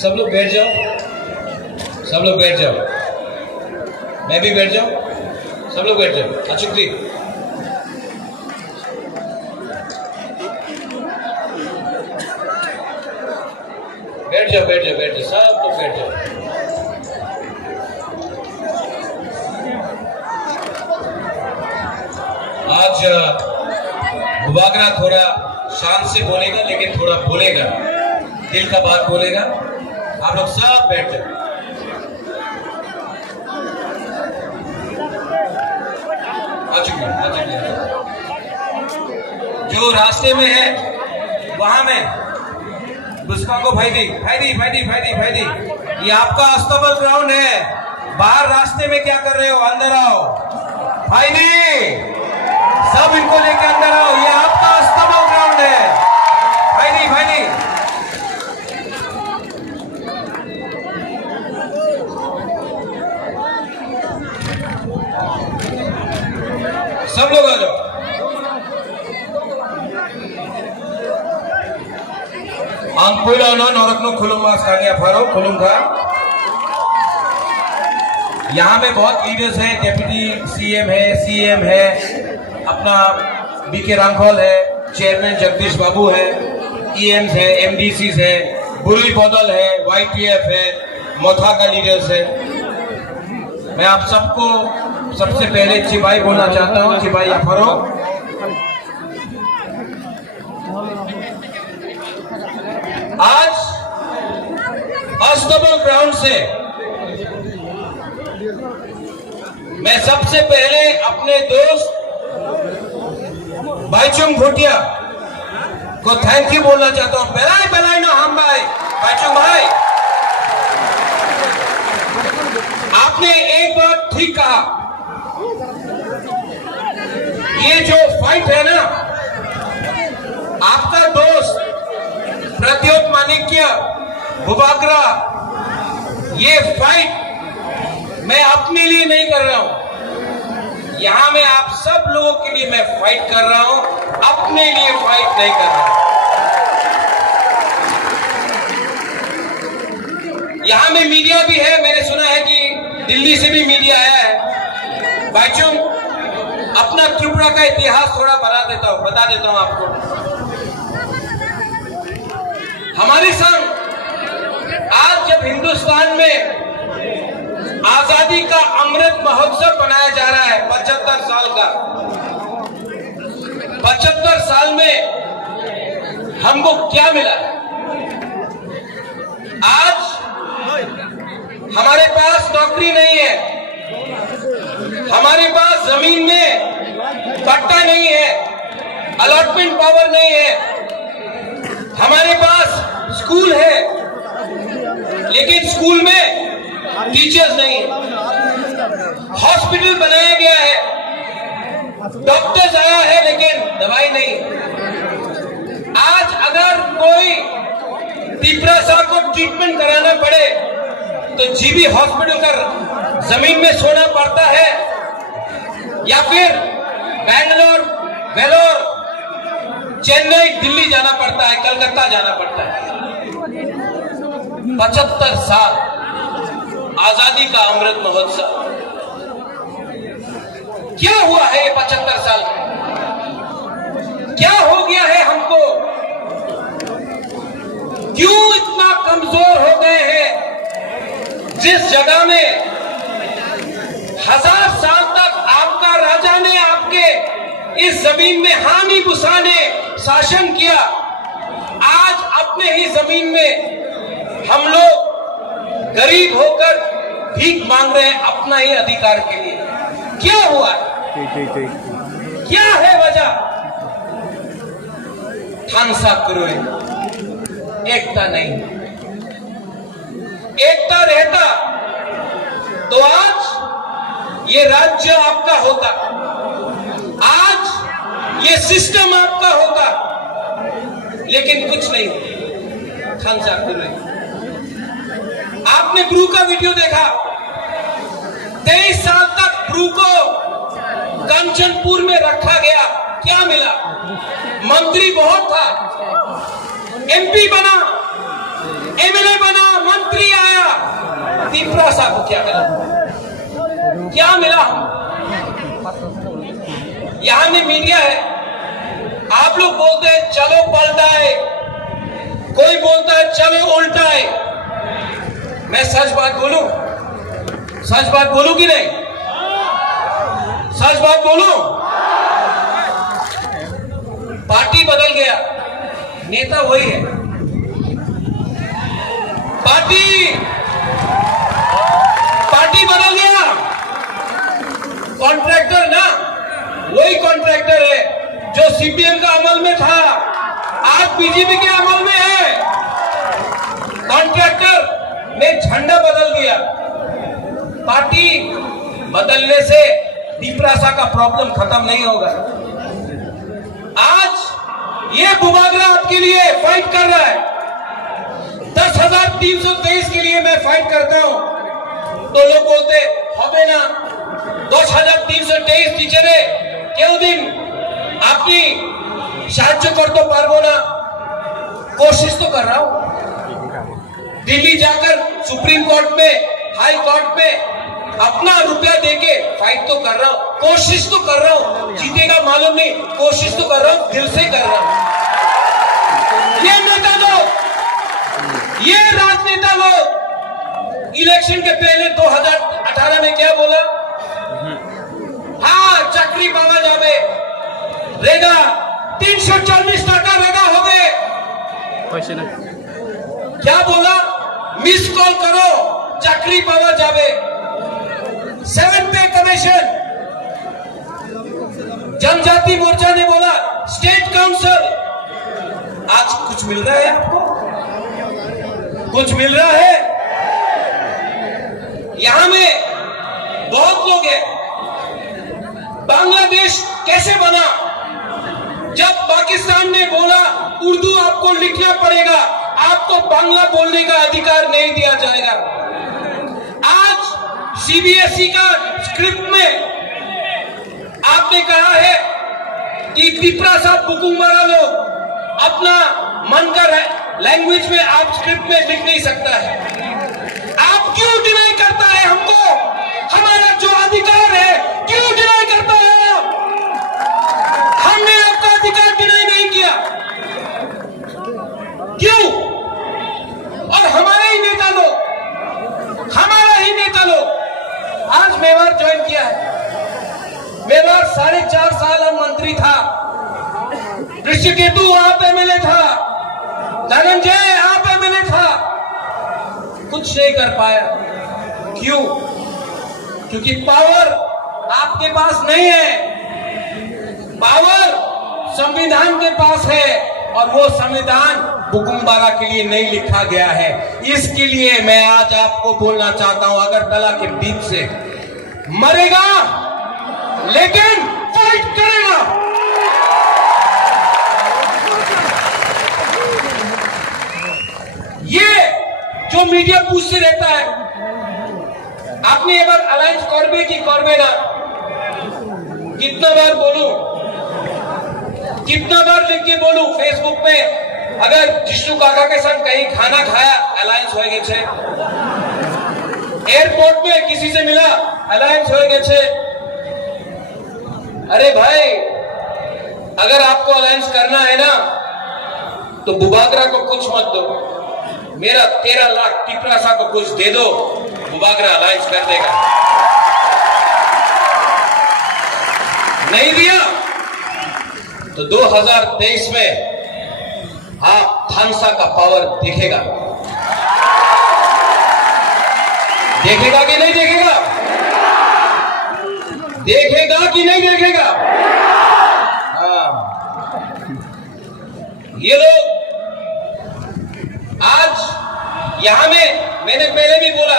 सब लोग बैठ जाओ, सब लोग बैठ जाओ, मैं भी बैठ जाऊं, सब लोग बैठ जाओ। अचुक्ति बैठ जाओ, बैठ जाओ, बैठ जाओ, सब लोग बैठ जाओ। आज मुबागरा थोड़ा शान से बोलेगा, लेकिन थोड़ा बोलेगा, दिल का बात बोलेगा। आप लोग सब बैठ जाओ। जो रास्ते में है वहां में बुस्का को भाई दी, ये आपका अस्तबल ग्राउंड है। बाहर रास्ते में क्या कर रहे हो? अंदर आओ भाई दी, सब इनको लेके अंदर आओ। ये आपका अस्तबल ग्राउंड है भाई दी। सब लोग आ जाओ। यहाँ में बहुत लीडर्स हैं, डेप्यूटी सीएम है, अपना बीके रांखोल है, चेयरमैन जगदीश बाबू है, ईएम्स है, एमडीसीस है, बुरुई बदल है, वाईटीएफ है, मोथा का लीडर्स है। मैं आप सबको सबसे पहले चिबाई बोलना चाहता हूँ। चिबाई अफरो, आज अस्तबल ग्राउंड से मैं सबसे पहले अपने दोस्त भाईचुंग भूटिया को थैंक यू बोलना चाहता हूँ। बेलाई ना हम भाईचुंग भाई, आपने एक बात ठीक कहा। ये जो फाइट है ना, आपका दोस्त प्रद्योत माणिक्य मुबागरा, ये फाइट मैं अपने लिए नहीं कर रहा हूं। यहां मैं आप सब लोगों के लिए मैं फाइट कर रहा हूं, अपने लिए फाइट नहीं कर रहा हूं। यहां में मीडिया भी है, मैंने सुना है कि दिल्ली से भी मीडिया आया है। भाईचुंग, अपना त्रिपुरा का इतिहास थोड़ा बता देता हूं आपको। हमारे संग आज जब हिंदुस्तान में आजादी का अमृत महोत्सव मनाया जा रहा है, 75 साल का, 75 साल में हमको क्या मिला? आज हमारे पास नौकरी नहीं है, हमारे पास जमीन में पट्टा नहीं है, अलॉटमेंट पावर नहीं है, हमारे पास स्कूल है लेकिन स्कूल में टीचर्स नहीं, हॉस्पिटल बनाया गया है, डॉक्टर्स आया है लेकिन दवाई नहीं। आज अगर कोई तीव्र सा को ट्रीटमेंट कराना पड़े तो जीबी हॉस्पिटल का जमीन में सोना पड़ता है, या फिर बैंगलोर, वेलोर, चेन्नई, दिल्ली जाना पड़ता है, कलकत्ता जाना पड़ता है। 75 साल आजादी का अमृत महोत्सव, क्या हुआ है ये 75 साल में? क्या हो गया है हमको? क्यों इतना कमजोर हो गए हैं? जिस जगह में 1000 साल तक आपका राजा ने आपके इस जमीन में हानि बुसा ने शासन किया, आज अपने ही जमीन में हम लोग गरीब होकर भीख मांग रहे हैं अपना ही अधिकार के लिए। क्या हुआ? क्या है वजह? थानसा करो, एकता नहीं, एकता रहता तो आज ये राज्य आपका होता, आज ये सिस्टम आपका होता, लेकिन कुछ नहीं। खान साहब बोले, आपने ब्रू का वीडियो देखा, 23 साल तक ब्रू को कंचनपुर में रखा गया, क्या मिला? मंत्री बहुत था, एमपी बना, एमएलए बना, मंत्री आया, दीपरा साहब को क्या मिला? क्या मिला? यहां में मीडिया है, आप लोग बोलते हैं चलो पलटाए, कोई बोलता है चलो उल्टाए। मैं सच बात बोलूं, सच बात बोलूं कि नहीं? सच बात बोलूं, पार्टी बदल गया, नेता वही है। पार्टी बदल गया, कॉन्ट्रैक्टर ना वही कॉन्ट्रैक्टर है जो सीपीएम का अमल में था, आज बीजेपी के अमल में है। कॉन्ट्रैक्टर ने झंडा बदल दिया। पार्टी बदलने से दीपरासा का प्रॉब्लम खत्म नहीं होगा। आज ये बुबागरा आपके लिए फाइट कर रहा है, 10,323 के लिए मैं फाइट करता हूं, तो लोग बोलते হবে না 10,323 টিচারে কেউ দিন আপনি সাহায্য করতে পারবো না। कोशिश तो कर रहा हूं, दिल्ली जाकर सुप्रीम कोर्ट में, हाई कोर्ट में अपना रुपया देके फाइट तो कर रहा हूं, कोशिश तो कर रहा हूं। जीतेगा मालूम नहीं, कोशिश तो कर रहा हूं, दिल से कर रहा हूं। ये नेता लोग, ये राजनेता लोग इलेक्शन के पहले 2018 में क्या बोला? हाँ चाकरी पावा जावे, रेगा 340 टाका रेगा हो गए। क्या बोला? मिस कॉल करो चाकरी पावा जावे, 7 पे कमीशन। जनजाति मोर्चा ने बोला स्टेट काउंसिल। आज कुछ मिल रहा है आपको? कुछ मिल रहा है? यहां में बहुत लोग हैं। बांग्लादेश कैसे बना? जब पाकिस्तान ने बोला उर्दू आपको लिखना पड़ेगा, आपको बांग्ला बोलने का अधिकार नहीं दिया जाएगा। आज सीबीएसई का स्क्रिप्ट में आपने कहा है कि त्रिपुरा साहब बुकुम्बारा लोग अपना मन का लैंग्वेज में आप स्क्रिप्ट में लिख नहीं सकता है। आप क्यों डिनाई करता है हमको? हमारा जो अधिकार है क्यों डिनाई करता है? हमने आपका अधिकार डिनाई नहीं किया, क्यों? और हमारे ही नेता लोग, हमारा ही नेता लोग आज मेवाड़ ज्वाइन किया है। मेवाड़ 4.5 साल मंत्री था, ऋषिकेतु आप एमएलए था, धनंजय आप एमएलए था, कुछ नहीं कर पाया। क्यों? क्योंकि पावर आपके पास नहीं है, पावर संविधान के पास है, और वो संविधान बुकुम्बारा के लिए नहीं लिखा गया है। इसके लिए मैं आज आपको बोलना चाहता हूं, अगरतला के बीच से मरेगा लेकिन फाइट करेगा। ये जो मीडिया पूछते रहता है আপনি এবার অ্যালায়েন্স করবে কি করবে না, कितना बार बोलूं, कितना बार लिख के बोलूं फेसबुक पे? अगर जिष्णु काका के साथ कहीं खाना खाया अलायंस हो गए छे, एयरपोर्ट में किसी से मिला अलायंस हो गए छे। अरे भाई, अगर आपको अलायंस करना है ना तो बुबागरा को कुछ मत दो, मेरा 13 लाख टिपरासा को कुछ दे दो, बुबागरा अलायंस कर देगा। नहीं दिया तो 2023 में आप थानसा का पावर देखेगा। देखेगा कि नहीं देखेगा? देखेगा कि नहीं देखेगा? हाँ, ये लोग आज यहां में मैंने पहले भी बोला,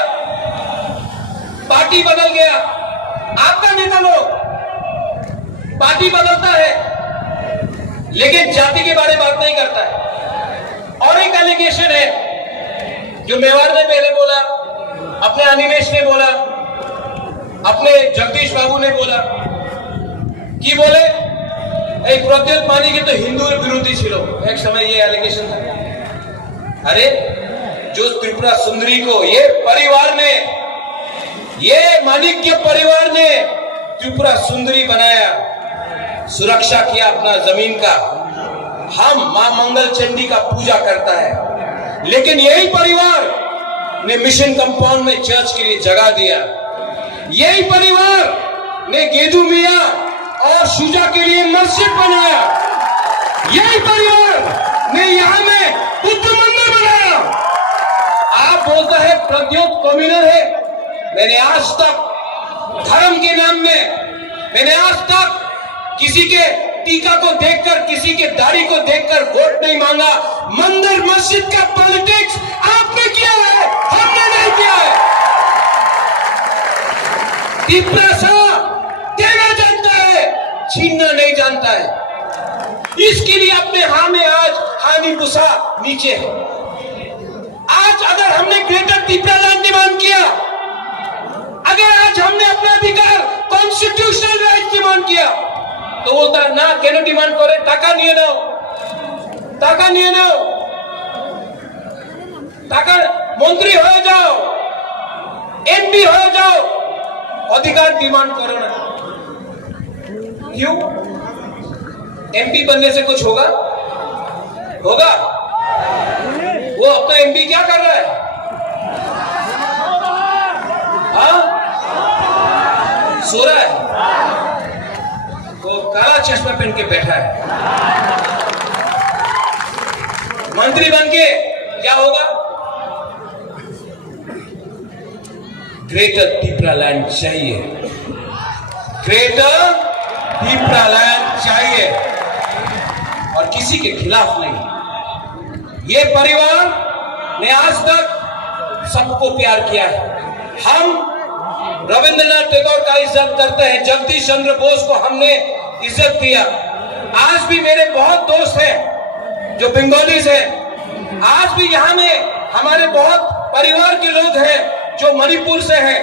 पार्टी बदल गया, आपका नेता लोग पार्टी बदलता है लेकिन जाति के बारे में बात नहीं करता है। और एक एलिगेशन है जो मेवाड़ ने पहले बोला, अपने अनिमेश ने बोला, अपने जगदीश बाबू ने बोला कि बोले एक प्रद्योत पानी के तो हिंदू विरोधी छिलो, एक समय ये एलिगेशन था। अरे जो त्रिपुरा सुंदरी को ये परिवार ने, ये माणिक्य परिवार ने त्रिपुरा सुंदरी बनाया, सुरक्षा किया अपना जमीन का, हम मां मंगल चंडी का पूजा करता है, लेकिन यही परिवार ने मिशन कंपाउंड में चर्च के लिए जगह दिया, यही परिवार ने गेदू मिया और शुजा के लिए मस्जिद बनाया, यही परिवार ने यहां में बुद्ध मंदिर बनाया। आप बोलता है प्रद्योत कम्युनल है, मैंने आज तक धर्म के नाम में, मैंने आज तक किसी के टीका को देखकर, किसी के दाढ़ी को देखकर वोट नहीं मांगा। मंदिर मस्जिद का पॉलिटिक्स आपने किया है, हमने नहीं किया है। त्रिपुरा देना जानता है, छीनना नहीं जानता है। इसके लिए अपने हां में आज हानि भूसा नीचे है। आज अगर हमने ग्रेटर त्रिपुरा लैंड डिमांड किया, अगर आज हमने अपना अधिकार कॉन्स्टिट्यूशनल राइट डिमांड किया, तो बोलता ना केन डिमांड करे, टाका निये नाओ, टाका निये नाओ, टाका मंत्री हो जाओ, एमपी हो जाओ, अधिकार डिमांड करो ना। क्यों? एमपी बनने से कुछ होगा? होगा? वो अपना एमपी क्या कर रहा है? हाँ? सो रहा है, वो काला चश्मा पहन के बैठा है। मंत्री बन के क्या होगा? ग्रेटर त्रिपुरा लैंड चाहिए, ग्रेटर त्रिपुरा लैंड चाहिए, और किसी के खिलाफ नहीं। ये परिवार ने आज तक सबको प्यार किया है। हम रविंद्रनाथ टैगोर का इज्जत करते हैं, जगदीश चंद्र बोस को हमने इज्जत दिया। आज भी मेरे बहुत दोस्त हैं जो बंगालीज हैं, आज भी यहाँ में हमारे बहुत परिवार के लोग हैं जो मणिपुर से हैं,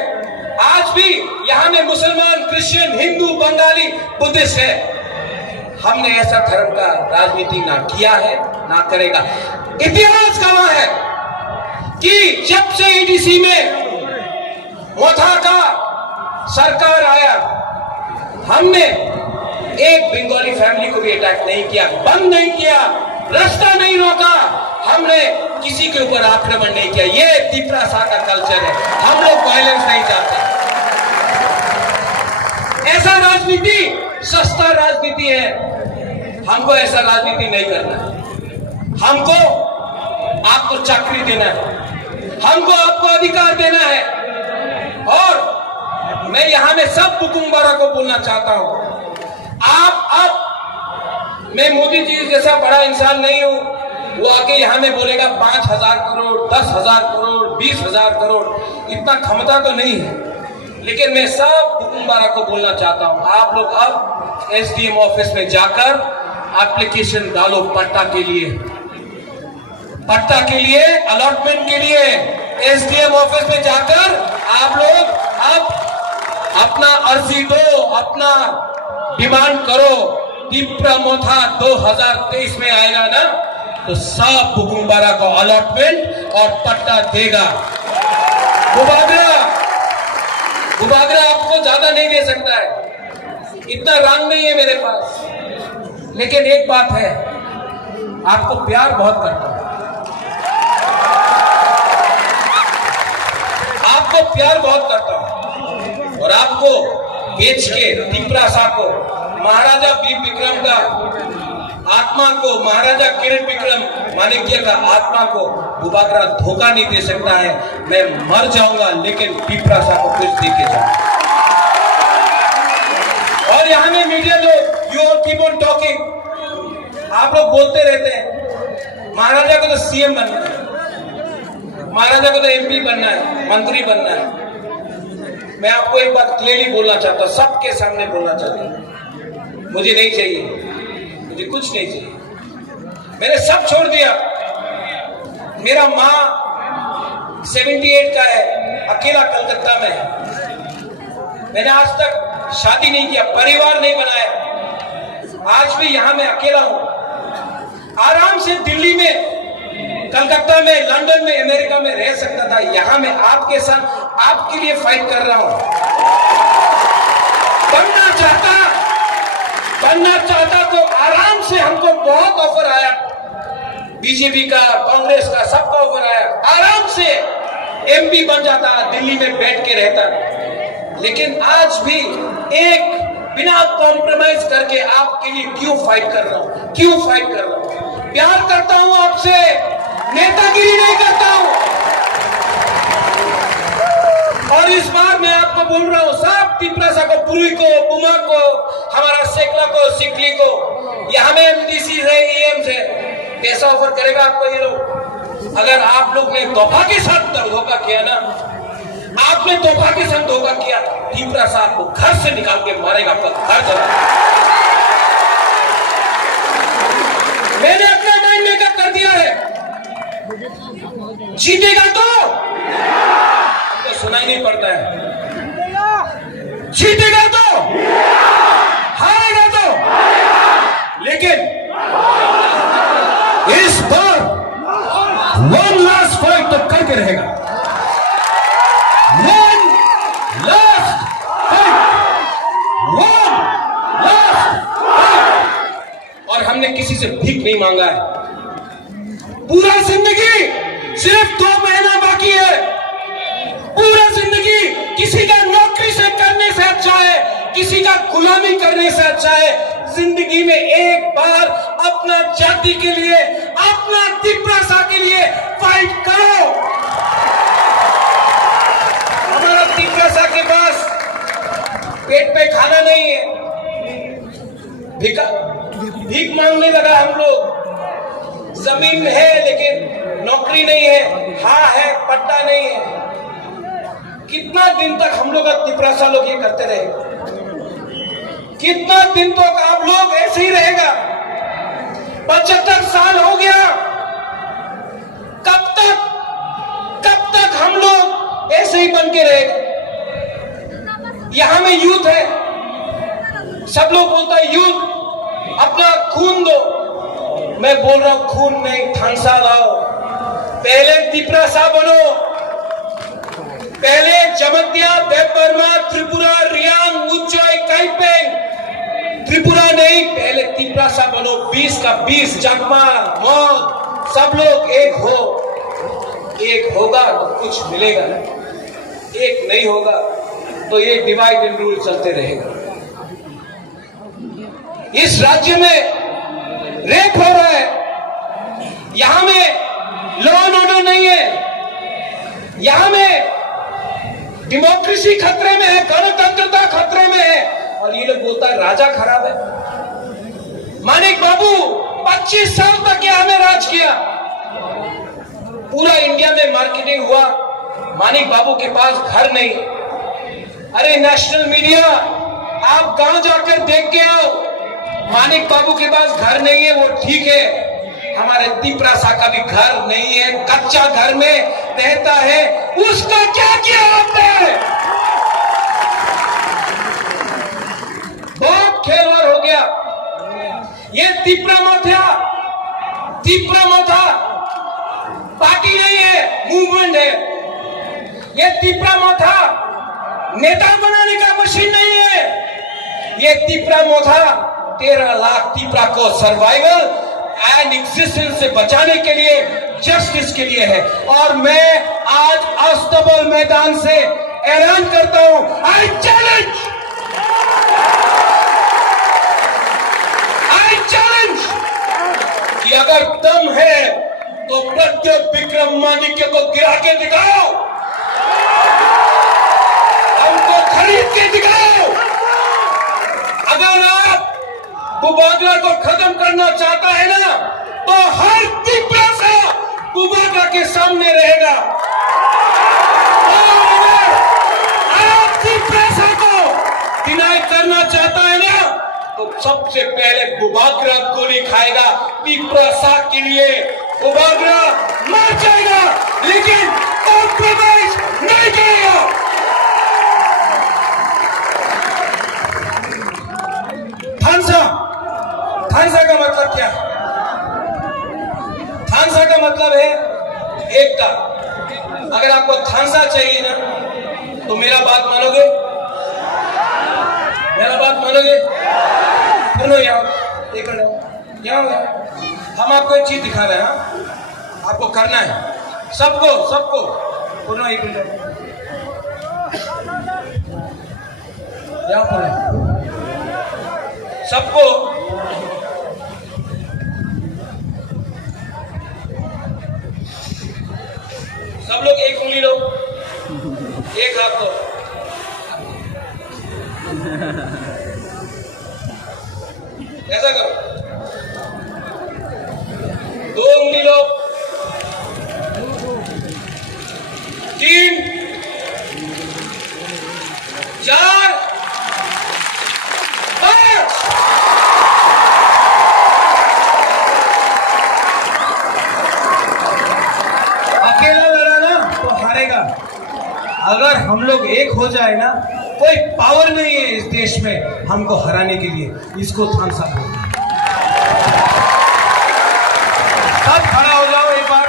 आज भी यहाँ में मुसलमान, क्रिश्चियन, हिंदू, बंगाली, बुद्धिस्ट है। हमने ऐसा धर्म का राजनीति ना किया है, ना करेगा। इतिहास गवाह है कि जब से ईडीसी में मोथा का सरकार आया, हमने एक बंगाली फैमिली को भी अटैक नहीं किया, बंद नहीं किया, रास्ता नहीं रोका, हमने किसी के ऊपर आक्रमण नहीं किया। ये त्रिपुरा का कल्चर है, हम लोग वायलेंस नहीं चाहते। ऐसा राजनीति सस्ता राजनीति है, हमको ऐसा राजनीति नहीं करना है। हमको आपको चाकरी देना है, हमको आपको अधिकार देना है। और मैं यहां में सब बुकुम्बारा को बोलना चाहता हूं, आप अब, मैं मोदी जी जैसा बड़ा इंसान नहीं हूं, वो आके यहां में बोलेगा 5,000 करोड़, 10,000 करोड़, 20,000 करोड़, इतना क्षमता तो नहीं है। लेकिन मैं सब बुकुम्बारा को बोलना चाहता हूं, आप लोग अब एसडीएम ऑफिस में जाकर एप्लीकेशन डालो पट्टा के लिए, पट्टा के लिए, अलॉटमेंट के लिए। एसडीएम ऑफिस में जाकर आप लोग अब अपना अर्जी दो, अपना डिमांड करो। त्रिपुरा मोथा 2023 में आएगा ना, तो सब बुकुम्बारा को अलॉटमेंट और पट्टा देगा। बुबागरा आपको ज्यादा नहीं दे सकता है, इतना रंग नहीं है मेरे पास, लेकिन एक बात है, आपको प्यार बहुत करता हूं, आपको प्यार बहुत करता हूं, और आपको बेच के त्रिपुरा को, महाराजा वीर विक्रम का आत्मा को, महाराजा किरण विक्रम माणिक्य का आत्मा को बुबागरा धोखा नहीं दे सकता है। मैं मर जाऊंगा लेकिन त्रिपुरा को कुछ दे के जाऊंगा। और यहाँ में मीडिया लोग, you all keep on talking, आप लोग बोलते रहते हैं महाराजा को तो सीएम बनना है, महाराजा को तो एमपी बनना है, मंत्री बनना है। मैं आपको एक बात क्लियरली बोलना चाहता हूं, सबके सामने बोलना चाहता हूं, मुझे नहीं चाहिए, मुझे कुछ नहीं चाहिए। मैंने सब छोड़ दिया। मेरा माँ 78 का है, अकेला कलकत्ता में है। मैंने आज तक शादी नहीं किया, परिवार नहीं बनाया। आज भी यहां मैं अकेला हूं। आराम से दिल्ली में, कलकत्ता में, लंदन में, अमेरिका में रह सकता था। यहां मैं आपके साथ, आपके लिए फाइट कर रहा हूं। बनना चाहता तो आराम से, हमको बहुत ऑफर आया, बीजेपी का, कांग्रेस का, सबका ऑफर आया। आराम से एमपी बन जाता, दिल्ली में बैठ के रहता। लेकिन आज भी एक बिना कॉम्प्रोमाइज करके आपके लिए क्यों फाइट कर रहा हूं, क्यों फाइट कर रहा हूं? प्यार करता हूं आपसे, नेतागिरी नहीं करता हूं। और इस बार मैं आपको बोल रहा हूं, सब तिपरासा को, पुरी को, पुमा को, हमारा सेकला को, सिकली को, यहां में एमडीसी है, ईएम है, कैसा ऑफर करेगा आपको ये लोग? अगर आप लोग ने तोहफा के साथ धोखा किया ना, आपने तोहफा के साथ धोखा किया, तिपरासा आपको घर से निकाल के मारेगा, आपका घर जला। मैंने अपना माइंड मेकअप कर दिया है। जीतेगा तो सुनाई नहीं पड़ता है, जीतेगा तो, हारेगा तो, लेकिन इस बार वन लास्ट फाइट तो करके रहेगा। One last fight, one last fight. और हमने किसी से भीख नहीं मांगा है। पूरा जिंदगी, सिर्फ 2 महीना बाकी है। पूरा जिंदगी किसी का नौकरी से करने से अच्छा है, किसी का गुलामी करने से अच्छा है। जिंदगी में एक बार अपना जाति के लिए, अपना तिपरासा के लिए फाइट करो। हमारा तिपरासा के पास पेट पे खाना नहीं है, भीख मांगने लगा हम लोग। जमीन है लेकिन नौकरी नहीं है, हाँ है, पट्टा नहीं है। कितना दिन तक हम लोग तिपरासा लोग ये करते रहे? कितना दिन तक आप लोग ऐसे ही रहेगा? 75 साल हो गया। कब तक हम लोग ऐसे ही बन के रहेगा? यहां में यूथ है, सब लोग बोलता है यूथ, अपना खून दो। मैं बोल रहा हूं खून नहीं, थानसा लाओ। पहले तिपरासा बनो, पहले जमतिया, देवबर्मा, त्रिपुरा, रियांग, उच्चोई, काइपेंग, त्रिपुरा नहीं, पहले तिपरासा बनो। 20 का 20, जगमा, मौत, सब लोग एक हो। एक होगा तो कुछ मिलेगा, एक नहीं होगा तो ये डिवाइड एंड रूल चलते रहेगा। इस राज्य में रेप हो रहा है, यहां में लॉ एंड ऑर्डर नहीं है, यहां में डेमोक्रेसी खतरे में है, गणतंत्रता खतरे में है, और ये लोग बोलता है राजा खराब है। मानिक बाबू 25 साल तक यहां में राज किया, पूरा इंडिया में मार्केटिंग हुआ। मानिक बाबू के पास घर नहीं। अरे नेशनल मीडिया, आप गांव जाकर देख के आओ, मानिक बाबू के पास घर नहीं है, वो ठीक है। हमारे तिपरासा का भी घर नहीं है, कच्चा घर में रहता है। उसका क्या किया आपने? बहुत खेलवाड़ हो गया। ये तिपरामोथा पार्टी नहीं है, मूवमेंट है। ये तिपरामोथा नेता बनाने का मशीन नहीं है। ये तिपरामोथा 13 लाख तिपरा को सर्वाइवल एंड एग्जिस्टेंस से बचाने के लिए, जस्टिस के लिए है। और मैं आज अस्तबल मैदान से ऐलान करता हूं, आई चैलेंज कि अगर दम है तो प्रद्योत विक्रमादित्य को गिरा के दिखाओ, हमको खरीद के दिखाओ। अगर आप बुबागला को खत्म करना चाहता है ना, तो हर तिपरासा बुबागला के सामने रहेगा। करना चाहता है ना, तो सबसे पहले बुबाग्रा गोली खाएगा। पिपरासा के लिए बुबाग्रा मर जाएगा, लेकिन कॉम्प्रोमाइज नहीं करेगा। थानसा, थानसा का मतलब क्या है? थानसा का मतलब है एकता। अगर आपको थानसा चाहिए ना, तो मेरा बात मानोगे? मेरा बात मानोगे? सुनो यहाँ, एक मिनट यहाँ, हम आपको एक चीज दिखा रहे हैं। आपको करना है, सबको सबको सुनो, एक मिनट यहाँ पर सबको सब लोग एक उंगली लो, एक हाथ लो। ऐसा करो, 2 उंगली लो, 3, 4, 5। अकेला लड़ा ना तो हारेगा। अगर हम लोग एक हो जाए ना, कोई पावर नहीं है इस देश में हमको हराने के लिए। इसको थानसा बोलते हैं। सब खड़ा हो जाओ एक बार।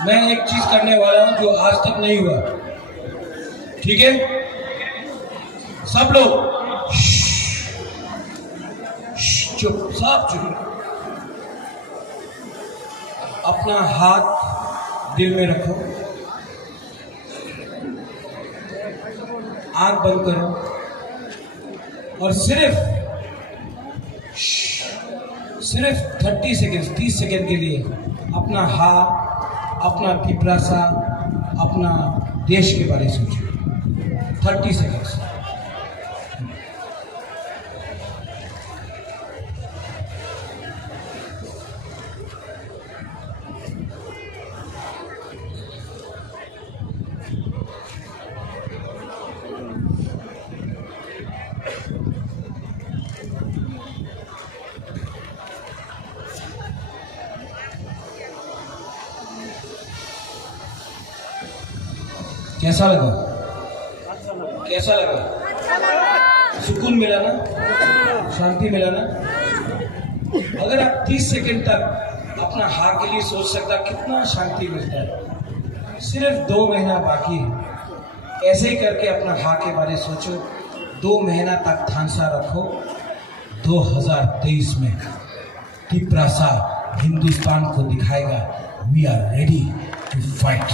मैं एक चीज करने वाला हूं जो आज तक नहीं हुआ, ठीक है? सब लोग चुप, सब चुप। अपना हाथ दिल में रखो, आंख बंद करो और सिर्फ 30 सेकेंड, 30 सेकेंड के लिए अपना हाथ, अपना पिपरासा, अपना देश के बारे में सोचो। 30 सेकेंड। कैसा लगा? कैसा लगा? सुकून मिला ना? शांति मिला ना? अगर आप 30 सेकंड तक अपना हार के लिए सोच सकता, कितना शांति मिलता है। सिर्फ 2 महीना बाकी है। ऐसे ही करके अपना हार के बारे में सोचो। 2 महीना तक थानसा रखो। 2023 में पिपरासा हिंदुस्तान को दिखाएगा, we are ready to fight.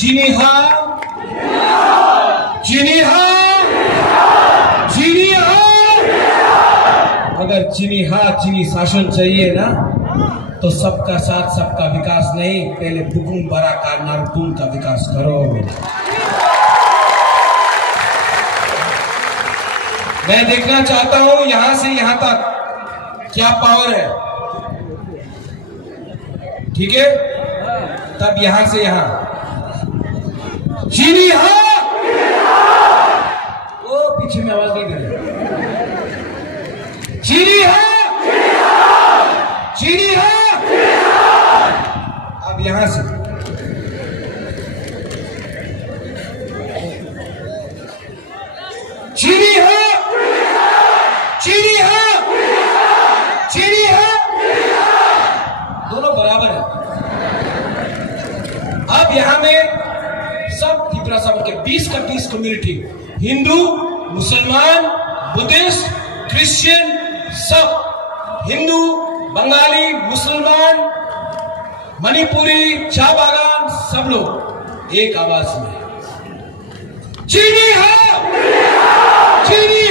चीनी हाँ, चीनी हाँ, चीनी हाँ। अगर चीनी हाँ, चीनी शासन चाहिए ना, तो सबका साथ सबका विकास नहीं, पहले बुकुम बड़ा का नारकुम का विकास करो। मैं देखना चाहता हूं यहां से यहां तक क्या पावर है, ठीक है? तब यहां से यहां चीनी हाँ, वो पीछे में आवाज नहीं दे रही। चीनी हाँ, चीनी हाँ। अब यहां से चीनी हाँ, चीनी हाँ, चीनी हाँ। दोनों बराबर है। अब यहां में सब पिपरासा के 20 का 20 कम्युनिटी, हिंदू, मुसलमान, बुद्धिस्ट, क्रिश्चियन, सब हिंदू, बंगाली, मुसलमान, मणिपुरी, चाय बागान, सब लोग एक आवाज में चीनी हाँ, चीनी